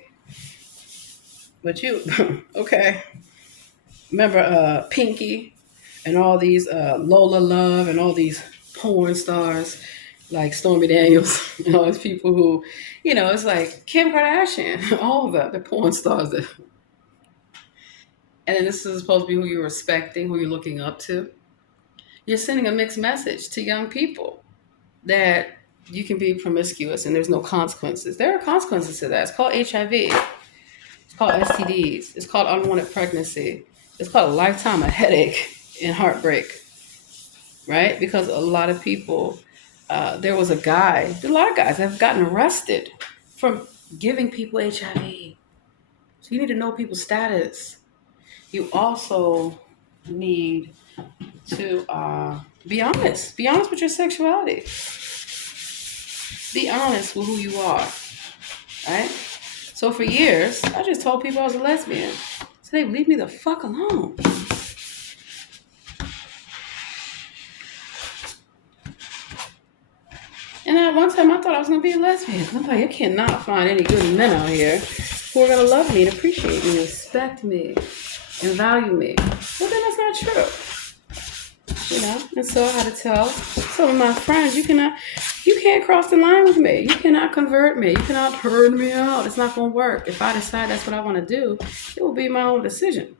But you, okay. Remember Pinky and all these Lola Love and all these porn stars like Stormy Daniels and all these people who, you know, it's like Kim Kardashian, all the porn stars. And then this is supposed to be who you're respecting, who you're looking up to. You're sending a mixed message to young people that you can be promiscuous and there's no consequences. There are consequences to that. It's called HIV. It's called STDs. It's called unwanted pregnancy. It's called a lifetime of headache and heartbreak, right? Because a lot of people, there was a lot of guys have gotten arrested from giving people HIV. So you need to know people's status. You also need to be honest. Be honest with your sexuality. Be honest with who you are, right? So for years, I just told people I was a lesbian. So they leave me the fuck alone. And at one time, I thought I was going to be a lesbian. I'm like, you cannot find any good men out here who are going to love me and appreciate me, respect me, and value me. Well, then that's not true. You know, and so I had to tell some of my friends, you can't cross the line with me. You cannot convert me. You cannot herd me out. It's not going to work. If I decide that's what I want to do, it will be my own decision.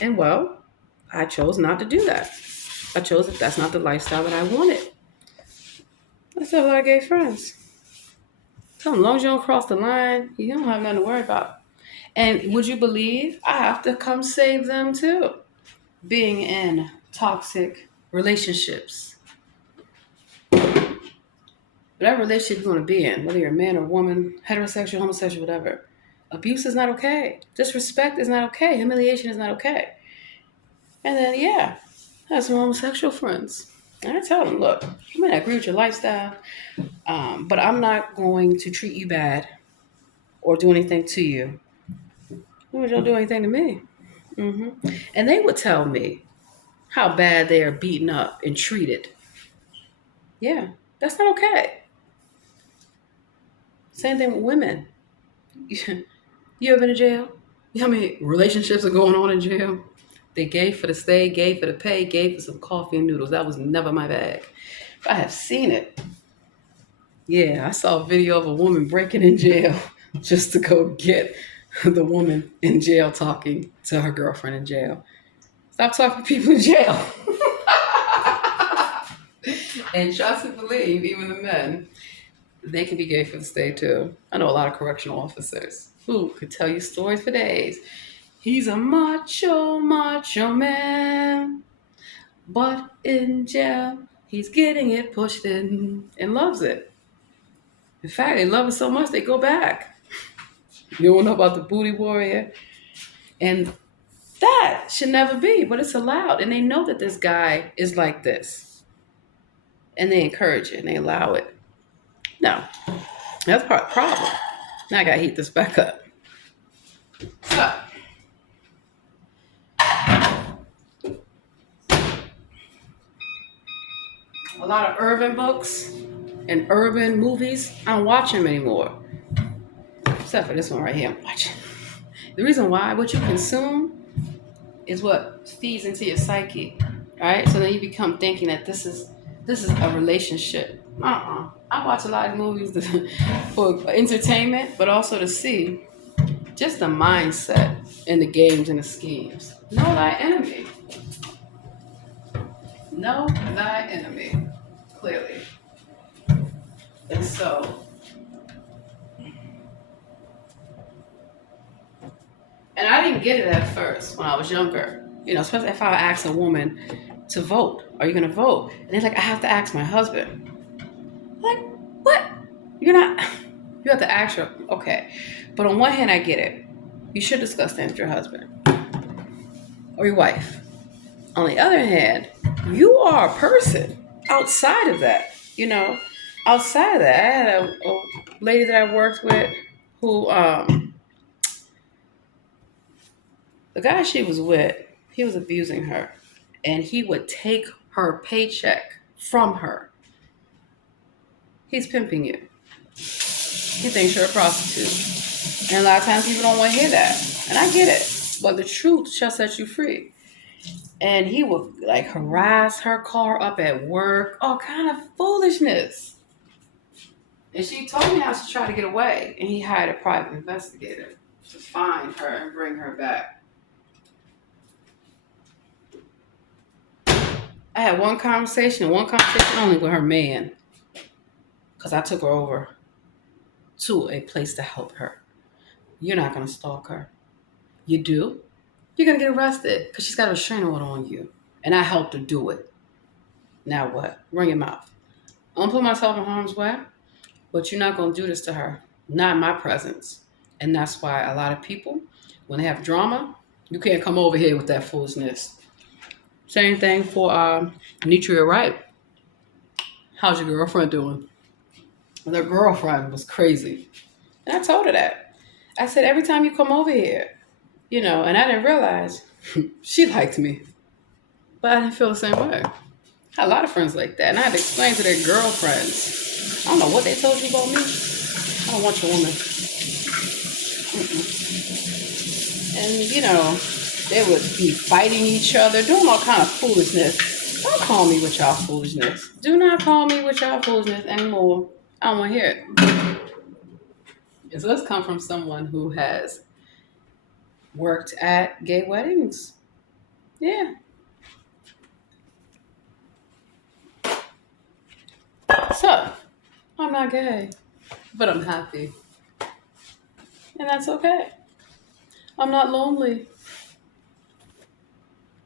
And well, I chose not to do that. I chose that that's not the lifestyle that I wanted. I tell a lot of gay friends. Tell them, as long as you don't cross the line, you don't have nothing to worry about. And would you believe I have to come save them too? Being in toxic relationships. Whatever relationship you want to be in, whether you're a man or woman, heterosexual, homosexual, whatever, abuse is not okay. Disrespect is not okay. Humiliation is not okay. And then, yeah, I have some homosexual friends. And I tell them, look, I may not agree with your lifestyle, but I'm not going to treat you bad or do anything to you. You don't do anything to me. Mm-hmm. And they would tell me how bad they are beaten up and treated. Yeah, that's not okay. Same thing with women. You ever been in jail? You know how many relationships are going on in jail? They gave for the stay, gave for the pay, gave for some coffee and noodles. That was never my bag. But I have seen it. Yeah, I saw a video of a woman breaking in jail just to go get the woman in jail talking to her girlfriend in jail. Stop talking to people in jail. And trust and believe, even the men, they can be gay for the stay too. I know a lot of correctional officers who could tell you stories for days. He's a macho man, but in jail, he's getting it pushed in and loves it. In fact, they love it so much, they go back. You don't know about the booty warrior? And that should never be, but it's allowed. And they know that this guy is like this. And they encourage it and they allow it. No, that's part of the problem. Now I got to heat this back up. So, a lot of urban books and urban movies, I don't watch them anymore. Except for this one right here I'm watching. The reason why, what you consume is what feeds into your psyche, right? So then you become thinking that this is a relationship I watch a lot of movies for entertainment, but also to see just the mindset and the games and the schemes. Know thy enemy. Know thy enemy. Clearly. And so, and I didn't get it at first when I was younger. You know, especially if I ask a woman to vote. Are you going to vote? And they're like, I have to ask my husband. Like, what? You're not. You have to ask her. Okay. But on one hand, I get it. You should discuss things with your husband or your wife. On the other hand, you are a person outside of that. You know, outside of that, I had a lady that I worked with who, the guy she was with, he was abusing her. And he would take her paycheck from her. He's pimping you. He thinks you're a prostitute. And a lot of times people don't want to hear that. And I get it. But the truth shall set you free. And he would like harass her, call her up at work, all kind of foolishness. And she told me how she tried to get away. And he hired a private investigator to find her and bring her back. I had one conversation only with her man. Because I took her over to a place to help her. You're not going to stalk her. You do? You're going to get arrested because she's got a restraining order on you. And I helped her do it. Now what? Run your mouth. I don't put myself in harm's way, but you're not going to do this to her. Not in my presence. And that's why a lot of people, when they have drama, you can't come over here with that foolishness. Same thing for Nitria Wright. How's your girlfriend doing? Well, their girlfriend was crazy. And I told her that. I said, every time you come over here, you know, and I didn't realize she liked me. But I didn't feel the same way. I had a lot of friends like that. And I had to explain to their girlfriends. I don't know what they told you about me. I don't want your woman. And, you know, they would be fighting each other, doing all kind of foolishness. Don't call me with y'all foolishness. Do not call me with y'all foolishness anymore. I don't want to hear it. And so this comes from someone who has worked at gay weddings. Yeah. So, I'm not gay, but I'm happy. And that's okay. I'm not lonely.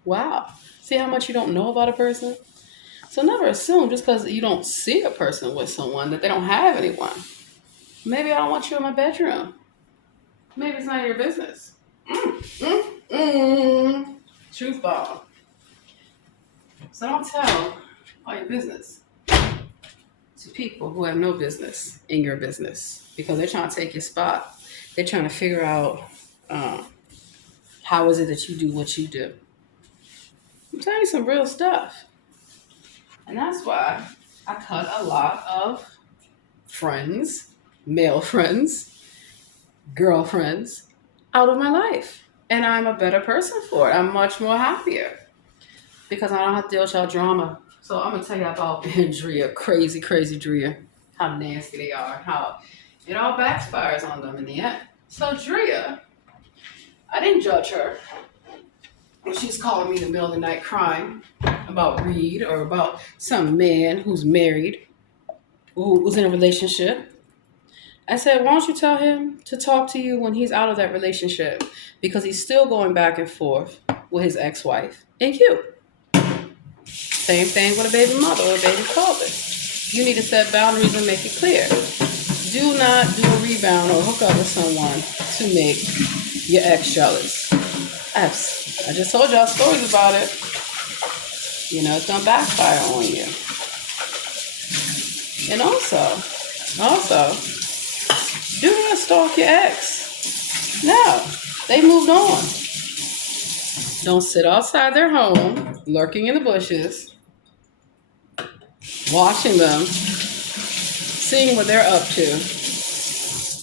Wow. See how much you don't know about a person? So never assume just because you don't see a person with someone that they don't have anyone. Maybe I don't want you in my bedroom. Maybe it's none of your business. Truth bomb. So don't tell all your business to people who have no business in your business because they're trying to take your spot. They're trying to figure out how is it that you do what you do. I'm telling you some real stuff. And that's why I cut a lot of friends, male friends, girlfriends out of my life. And I'm a better person for it. I'm much more happier because I don't have to deal with y'all drama. So I'm going to tell you about Drea, crazy Drea, how nasty they are, how it all backfires on them in the end. So Drea, I didn't judge her. She's calling me in the middle of the night crying about Reed or about some man who's married, who's in a relationship. I said, why don't you tell him to talk to you when he's out of that relationship? Because he's still going back and forth with his ex-wife and you. Same thing with a baby mother or a baby father. You need to set boundaries and make it clear. Do not do a rebound or hook up with someone to make your ex jealous. I just told y'all stories about it. You know, it's going to backfire on you. And also, do not stalk your ex. No, they moved on. Don't sit outside their home, lurking in the bushes, watching them, seeing what they're up to.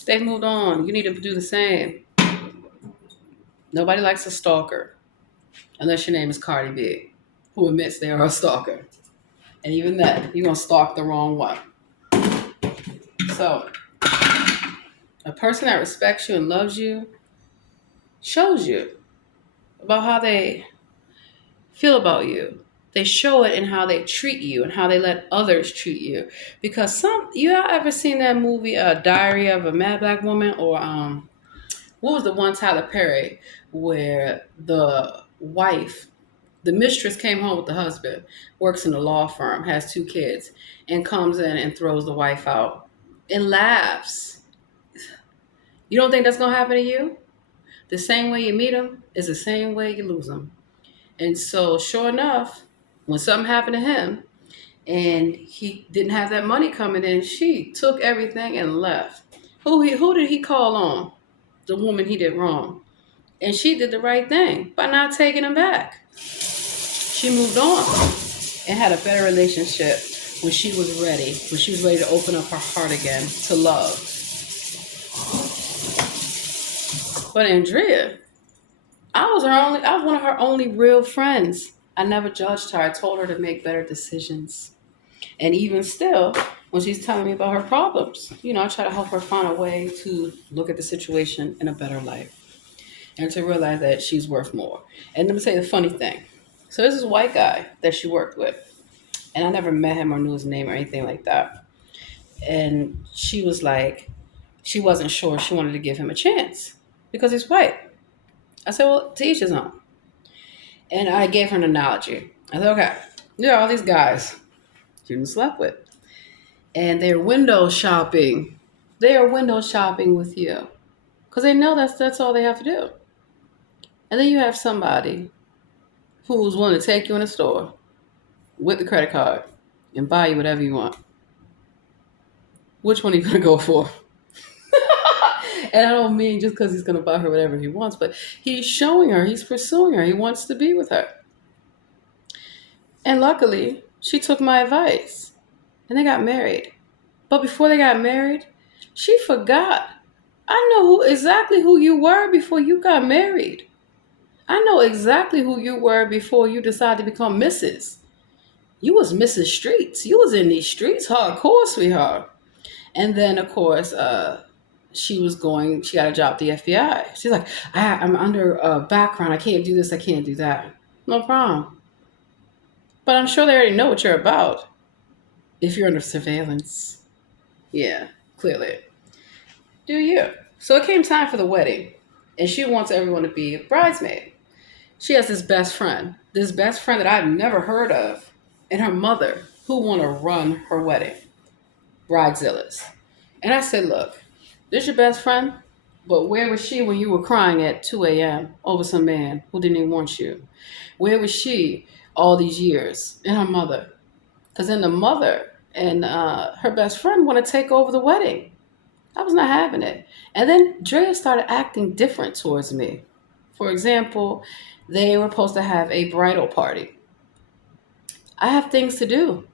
They've moved on. You need to do the same. Nobody likes a stalker, unless your name is Cardi B, who admits they are a stalker. And even then, you're going to stalk the wrong one. So, a person that respects you and loves you shows you about how they feel about you. They show it in how they treat you and how they let others treat you. Because you ever seen that movie, Diary of a Mad Black Woman, or what was the one Tyler Perry where the mistress came home with the husband, works in a law firm, has 2 kids, and comes in and throws the wife out and laughs. You don't think that's gonna happen to you? The same way you meet them is the same way you lose them. And so, sure enough, when something happened to him and he didn't have that money coming in, she took everything and left. Who did he call on? The woman he did wrong. And she did the right thing by not taking him back. She moved on and had a better relationship when she was ready to open up her heart again to love. But Andrea, I was one of her only real friends. I never judged her. I told her to make better decisions. And even still, when she's telling me about her problems, I try to help her find a way to look at the situation in a better light and to realize that she's worth more. And let me say the funny thing. So there's this white guy that she worked with, and I never met him or knew his name or anything like that. And she was like, she wasn't sure. She wanted to give him a chance because he's white. I said, well, to each his own. And I gave her an analogy. I said, okay, all these guys you slept with, and they're window shopping. They are window shopping with you because they know that's all they have to do. And then you have somebody who's willing to take you in a store with the credit card and buy you whatever you want. Which one are you going to go for? And I don't mean just because he's going to buy her whatever he wants, but he's showing her, he's pursuing her. He wants to be with her. And luckily, she took my advice and they got married. But before they got married, she forgot. I know exactly who you were before you got married. I know exactly who you were before you decided to become Mrs. You was Mrs. Streets. You was in these streets hardcore, sweetheart. And then, of course, she got a job at the FBI. She's like, I'm under a background. I can't do this. I can't do that. No problem. But I'm sure they already know what you're about if you're under surveillance. Yeah, clearly. Do you? So it came time for the wedding, and she wants everyone to be a bridesmaid. She has this best friend that I've never heard of, and her mother who want to run her wedding, Bridezillas. And I said, look, this is your best friend, but where was she when you were crying at 2 a.m. over some man who didn't even want you? Where was she all these years? And her mother. Because then the mother and her best friend want to take over the wedding. I was not having it. And then Drea started acting different towards me. For example, they were supposed to have a bridal party. I have things to do.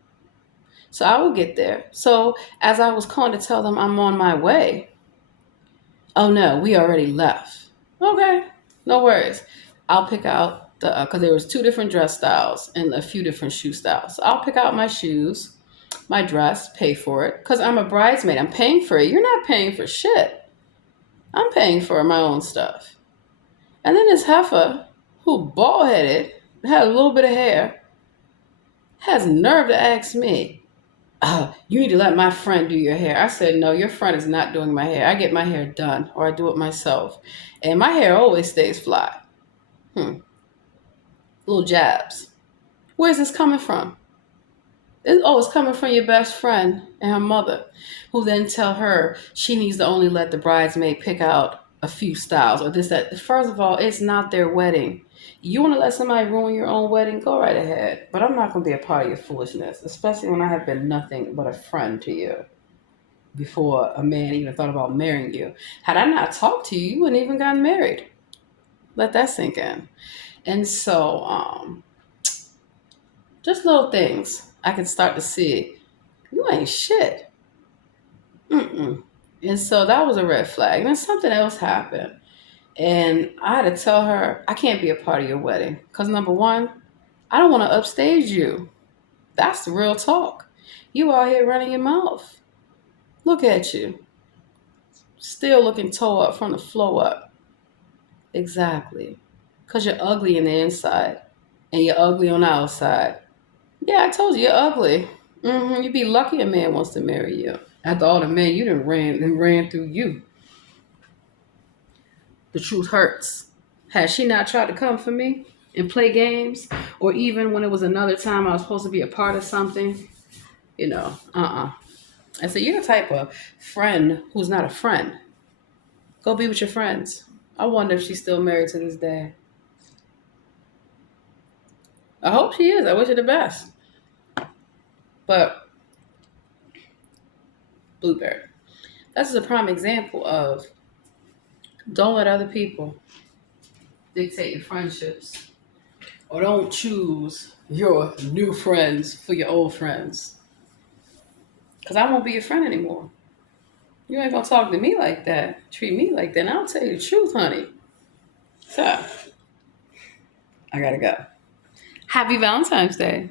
So I will get there. So as I was calling to tell them I'm on my way, oh no, we already left. Okay, no worries. I'll pick out because there was 2 different dress styles and a few different shoe styles. So I'll pick out my shoes, my dress, pay for it. Because I'm a bridesmaid. I'm paying for it. You're not paying for shit. I'm paying for my own stuff. And then this heifer, who bald-headed, had a little bit of hair, has nerve to ask me, you need to let my friend do your hair. I said, no, your friend is not doing my hair. I get my hair done or I do it myself. And my hair always stays fly. Little jabs. Where's this coming from? It's coming from your best friend and her mother, who then tell her she needs to only let the bridesmaid pick out a few styles or this, that. First of all, it's not their wedding. You want to let somebody ruin your own wedding? Go right ahead. But I'm not going to be a part of your foolishness, especially when I have been nothing but a friend to you before a man even thought about marrying you. Had I not talked to you, you wouldn't even gotten married. Let that sink in. And so, just little things I can start to see. You ain't shit. And so that was a red flag. And then something else happened. And I had to tell her, I can't be a part of your wedding. Because number one, I don't want to upstage you. That's the real talk. You out here running your mouth. Look at you. Still looking toe up from the flow up. Exactly. Because you're ugly in the inside. And you're ugly on the outside. Yeah, I told you, you're ugly. You'd be lucky a man wants to marry you. After all the men you done ran through you. The truth hurts. Has she not tried to come for me and play games? Or even when it was another time I was supposed to be a part of something? I said, you're the type of friend who's not a friend. Go be with your friends. I wonder if she's still married to this day. I hope she is. I wish her the best. But Blueberry, that's a prime example of don't let other people dictate your friendships. Or don't choose your new friends for your old friends. Because I won't be your friend anymore. You ain't going to talk to me like that. Treat me like that. And I'll tell you the truth, honey. So, I got to go. Happy Valentine's Day.